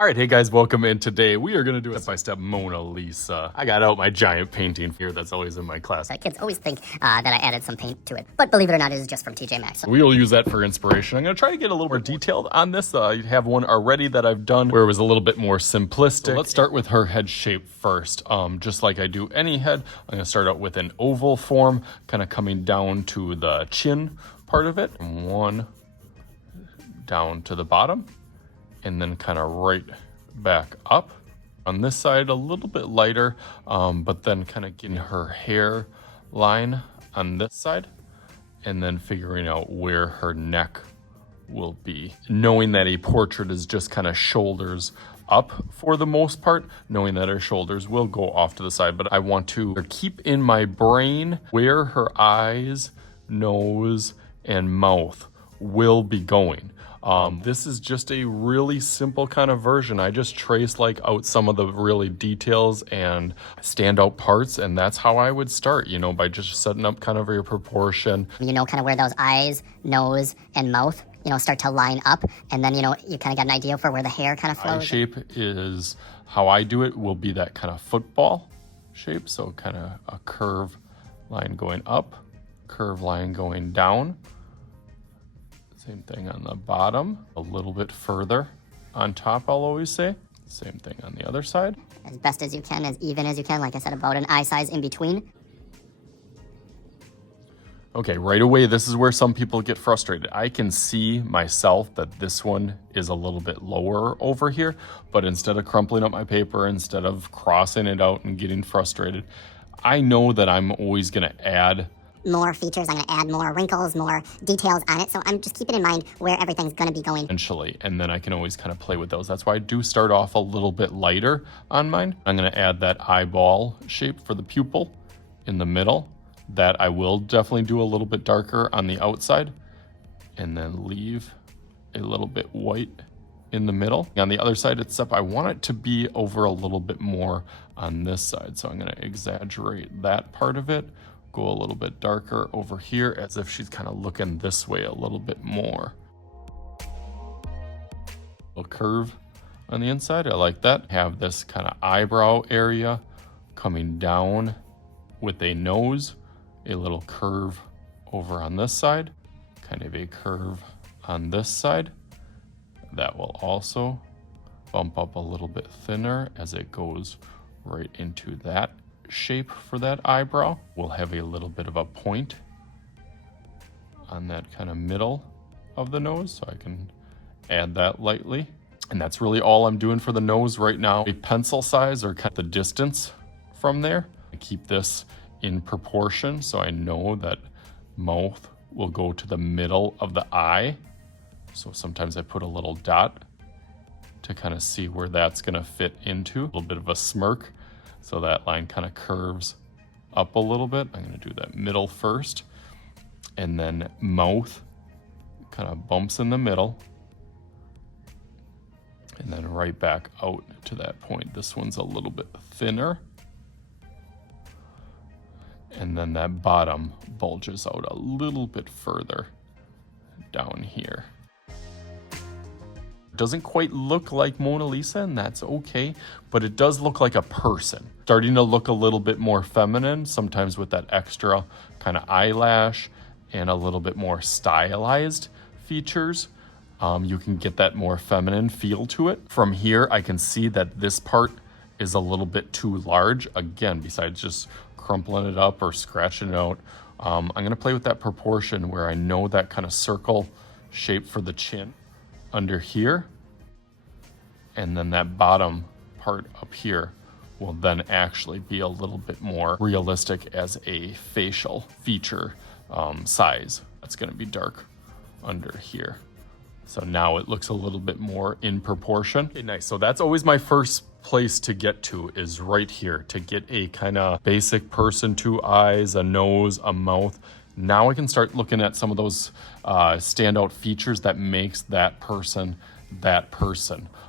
All right, hey guys, welcome in. Today we are going to do a step-by-step Mona Lisa. I got out my giant painting here that's always in my class. Kids always think that I added some paint to it, but believe it or not, it is just from TJ Maxx. We'll use that for inspiration. I'm going to try to get a little more detailed on this. I have one already that I've done where it was a little bit more simplistic. So let's start with her head shape first. Just like I do any head, I'm going to start out with an oval form, kind of coming down to the chin part of it. One down to the bottom, and then kind of right back up. On this side, a little bit lighter, but then kind of getting her hair line on this side, and then figuring out where her neck will be. Knowing that a portrait is just kind of shoulders up for the most part, knowing that her shoulders will go off to the side, but I want to keep in my brain where her eyes, nose, and mouth will be going. This is just a really simple kind of version. I just trace out some of the really details and standout parts, and that's how I would start, by just setting up kind of your proportion. Kind of where those eyes, nose, and mouth, start to line up, and then, you kind of get an idea for where the hair kind of flows. Eye shape is how I do it, will be that kind of football shape, so kind of a curve line going up, curve line going down. Same thing on the bottom, a little bit further on top, I'll always say. Same thing on the other side. As best as you can, as even as you can, like I said, about an eye size in between. Okay, right away, this is where some people get frustrated. I can see myself that this one is a little bit lower over here, but instead of crumpling up my paper, instead of crossing it out and getting frustrated, I know that I'm always gonna add more features. I'm going to add more wrinkles, more details on it. So I'm just keeping in mind where everything's going to be going. Eventually, and then I can always kind of play with those. That's why I do start off a little bit lighter on mine. I'm going to add that eyeball shape for the pupil in the middle. That I will definitely do a little bit darker on the outside, and then leave a little bit white in the middle. On the other side, except I want it to be over a little bit more on this side. So I'm going to exaggerate that part of it. Go a little bit darker over here as if she's kind of looking this way a little bit more. A little curve on the inside, I like that. Have this kind of eyebrow area coming down with a nose, a little curve over on this side, kind of a curve on this side. That will also bump up a little bit thinner as it goes right into that shape for that eyebrow. We'll have a little bit of a point on that kind of middle of the nose, so I can add that lightly. And that's really all I'm doing for the nose right now. A pencil size or kind of the distance from there. I keep this in proportion so I know that mouth will go to the middle of the eye. So sometimes I put a little dot to kind of see where that's going to fit into. A little bit of a smirk. So that line kind of curves up a little bit. I'm going to do that middle first, and then mouth kind of bumps in the middle, and then right back out to that point. This one's a little bit thinner, and then that bottom bulges out a little bit further down here. Doesn't quite look like Mona Lisa, and that's okay, but it does look like a person. Starting to look a little bit more feminine, sometimes with that extra kind of eyelash and a little bit more stylized features. You can get that more feminine feel to it. From here, I can see that this part is a little bit too large. Again, besides just crumpling it up or scratching it out, I'm gonna play with that proportion where I know that kind of circle shape for the chin under here, and then that bottom part up here will then actually be a little bit more realistic as a facial feature size. That's going to be dark under here. So now it looks a little bit more in proportion. Okay, nice. So that's always my first place to get to, is right here, to get a kind of basic person, 2 eyes, a nose, a mouth. Now I can start looking at some of those standout features that makes that person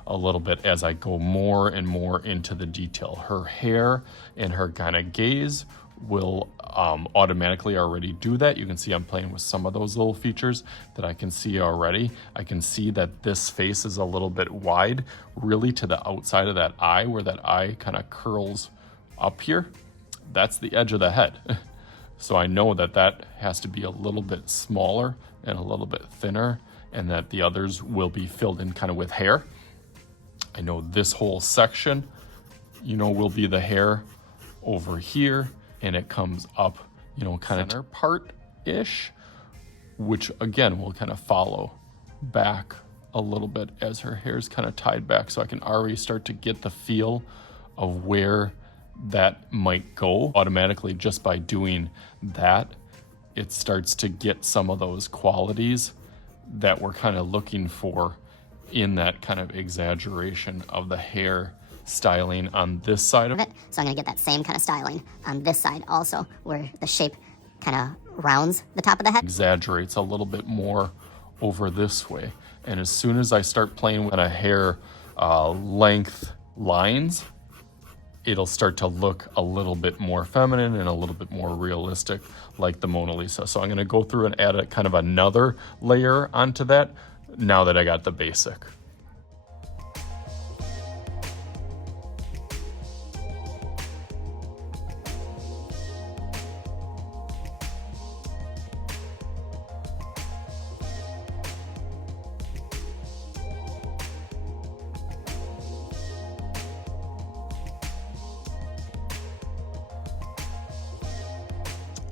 a little bit as I go more and more into the detail. Her hair and her kind of gaze will automatically already do that. You can see I'm playing with some of those little features that I can see already. I can see that this face is a little bit wide, really to the outside of that eye, where that eye kind of curls up here. That's the edge of the head. So I know that that has to be a little bit smaller and a little bit thinner, and that the others will be filled in kind of with hair. I know this whole section, you know, will be the hair over here, and it comes up, you know, kind of center part-ish, which again will kind of follow back a little bit as her hair's kind of tied back. So I can already start to get the feel of where that might go automatically just by doing that. It starts to get some of those qualities that we're kind of looking for in that kind of exaggeration of the hair styling on this side of it. So I'm gonna get that same kind of styling on this side also, where the shape kind of rounds the top of the head. Exaggerates a little bit more over this way. And as soon as I start playing with a hair length lines, it'll start to look a little bit more feminine and a little bit more realistic, like the Mona Lisa. So I'm gonna go through and add a kind of another layer onto that now that I got the basic.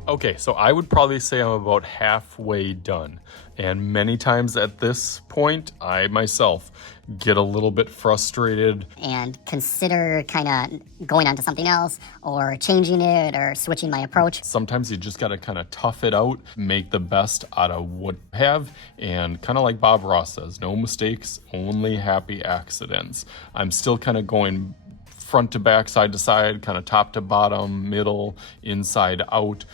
Okay, so I would probably say I'm about halfway done. And many times at this point, I myself get a little bit frustrated and consider kind of going on to something else or changing it or switching my approach. Sometimes you just gotta kind of tough it out, make the best out of what you have, and kind of like Bob Ross says, no mistakes, only happy accidents. I'm still kind of going front to back, side to side, kind of top to bottom, middle, inside out,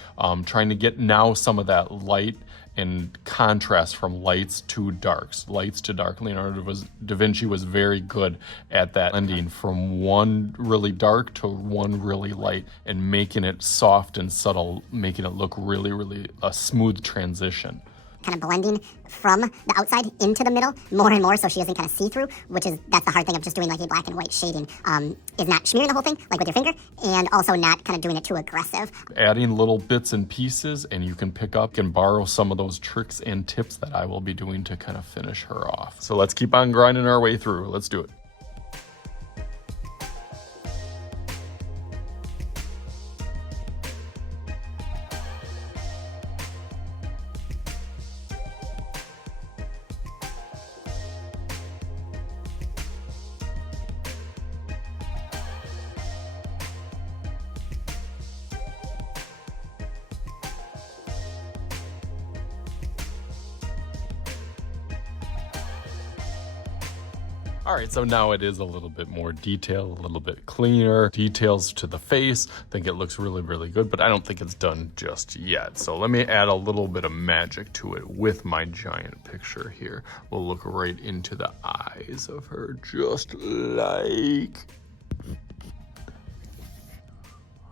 trying to get now some of that light and contrast from lights to darks. Lights to dark. Leonardo da Vinci was very good at that, blending from one really dark to one really light and making it soft and subtle, making it look really, really a smooth transition. Kind of blending from the outside into the middle more and more so she doesn't kind of see through, that's the hard thing of just doing like a black and white shading, is not smearing the whole thing like with your finger, and also not kind of doing it too aggressive. Adding little bits and pieces, and you can pick up and borrow some of those tricks and tips that I will be doing to kind of finish her off. So let's keep on grinding our way through. Let's do it. All right, so now it is a little bit more detailed, a little bit cleaner. Details to the face. I think it looks really, really good, but I don't think it's done just yet. So let me add a little bit of magic to it with my giant picture here. We'll look right into the eyes of her, just like...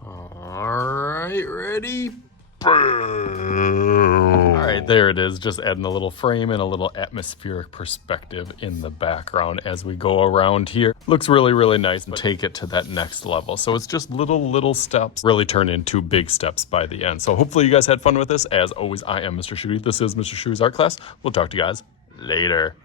All right, ready? Boom. All right, there it is. Just adding a little frame and a little atmospheric perspective in the background as we go around here. Looks really, really nice, and take it to that next level. So it's just little steps really turn into big steps by the end. So hopefully you guys had fun with this. As always, I am Mr. Shooty. This is Mr. Shooty's art class. We'll talk to you guys later.